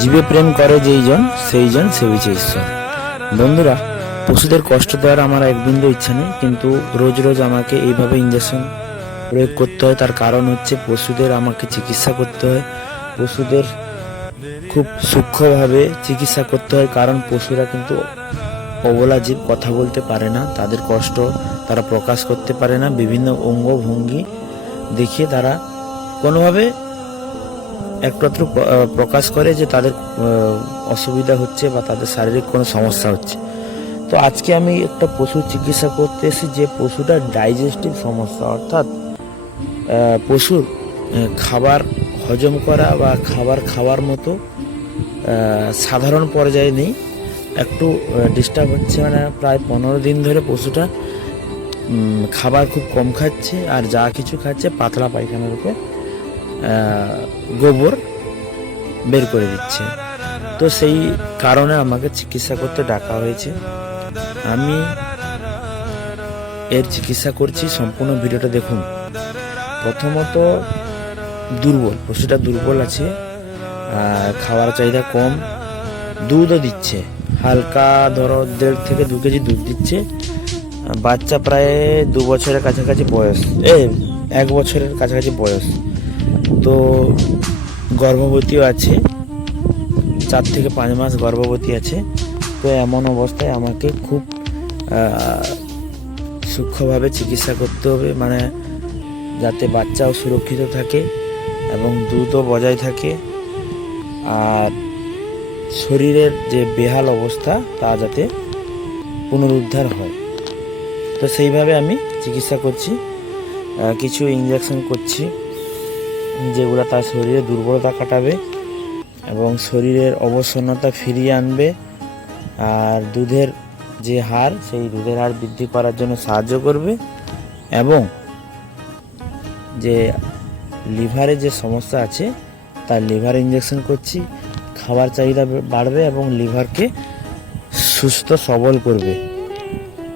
জীবে প্রেম করে যেইজন সেইজন সেবিছে ঈশ্বর। বন্ধুরা, পশুদের কষ্ট দেওয়ার আমার এক বিন্দু ইচ্ছা নেই, কিন্তু রোজ রোজ আমাকে এইভাবে ইঞ্জেকশন প্রয়োগ করতে হয়। তার কারণ হচ্ছে পশুদের আমাকে চিকিৎসা করতে হয়, পশুদের খুব সূক্ষ্মভাবে চিকিৎসা করতে হয়। কারণ পশুরা কিন্তু অবলা জীব, কথা বলতে পারে না, তাদের কষ্ট তারা প্রকাশ করতে পারে না। বিভিন্ন অঙ্গভঙ্গি দেখিয়ে তারা কোনোভাবে একমাত্র প্রকাশ করে যে তাদের অসুবিধা হচ্ছে বা তাদের শারীরিক কোনো সমস্যা হচ্ছে। তো আজকে আমি একটা পশুর চিকিৎসা করতে এসেছি, যে পশুটার ডাইজেস্টিভ সমস্যা, অর্থাৎ পশুর খাবার হজম করা বা খাবার খাওয়ার মতো সাধারণ পর্যায়ে নেই, একটু ডিস্টার্ব হচ্ছে। মানে প্রায় 15 দিন ধরে পশুটা খাবার খুব কম খাচ্ছে, আর যা কিছু খাচ্ছে পাতলা পায়খানা রূপে গোবর বের করে দিচ্ছে। তো সেই কারণে আমাকে চিকিৎসা করতে ডাকা হয়েছে। আমি এর চিকিৎসা করছি, সম্পূর্ণ ভিডিওটা দেখুন। প্রথমত দুর্বল, পশুটা দুর্বল আছে, খাওয়ার চাহিদা কম, দুধও দিচ্ছে হালকা, ধরো 1.5 থেকে 2 কেজি দুধ দিচ্ছে। বাচ্চা প্রায় 2 বছরের কাছাকাছি বয়স, 1 বছরের কাছাকাছি বয়স। তো গর্ভবতীও আছে, 4 থেকে 5 মাস গর্ভবতী আছে। তো এমন অবস্থায় আমাকে খুব সূক্ষ্মভাবে চিকিৎসা করতে হবে, মানে যাতে বাচ্চাও সুরক্ষিত থাকে এবং দুধও বজায় থাকে, আর শরীরের যে বেহাল অবস্থা তা যাতে পুনরুদ্ধার হয়। তো সেইভাবে আমি চিকিৎসা করছি, কিছু ইঞ্জেকশন করছি যেগুলো তার শরীরে দুর্বলতা কাটাবে এবং শরীরের অবসন্নতা ফিরিয়ে আনবে, আর দুধের যে হার, সেই দুধের হার বৃদ্ধি করার জন্য সাহায্য করবে। এবং যে লিভারে যে সমস্যা আছে তার লিভার ইঞ্জেকশন করছি, খাবার চাহিদা বাড়বে এবং লিভারকে সুস্থ সবল করবে।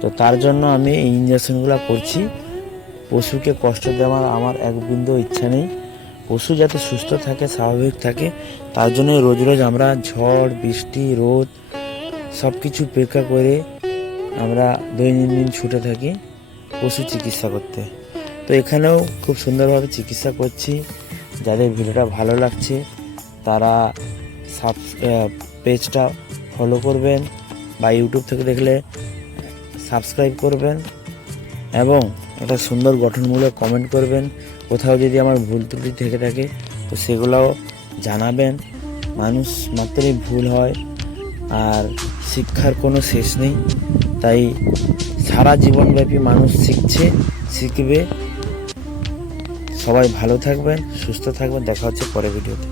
তো তার জন্য আমি এই ইঞ্জেকশনগুলো করছি। পশুকে কষ্ট দেওয়ার আমার এক বিন্দু ইচ্ছা নেই, পশু যাতে সুস্থ থাকে, স্বাভাবিক থাকে, তার জন্য রোজ রোজ আমরা ঝড় বৃষ্টি রোদ সব কিছু উপেক্ষা করে আমরা দৈনন্দিন ছুটে থাকি পশু চিকিৎসা করতে। তো এখানেও খুব সুন্দরভাবে চিকিৎসা করছি। যাদের ভিডিওটা ভালো লাগছে তারা পেজটা ফলো করবেন, বা ইউটিউব থেকে দেখলে সাবস্ক্রাইব করবেন এবং একটা সুন্দর গঠনমূলক কমেন্ট করবেন। কোথাও যদি আমার ভুল ত্রুটি থেকে থাকে তো সেগুলোও জানাবেন। মানুষ মাত্রই ভুল হয়, আর শিক্ষার কোনো শেষ নেই। তাই সারা জীবনব্যাপী মানুষ শিখবে। সবাই ভালো থাকবেন, সুস্থ থাকবেন। দেখা হচ্ছে পরের ভিডিওতে।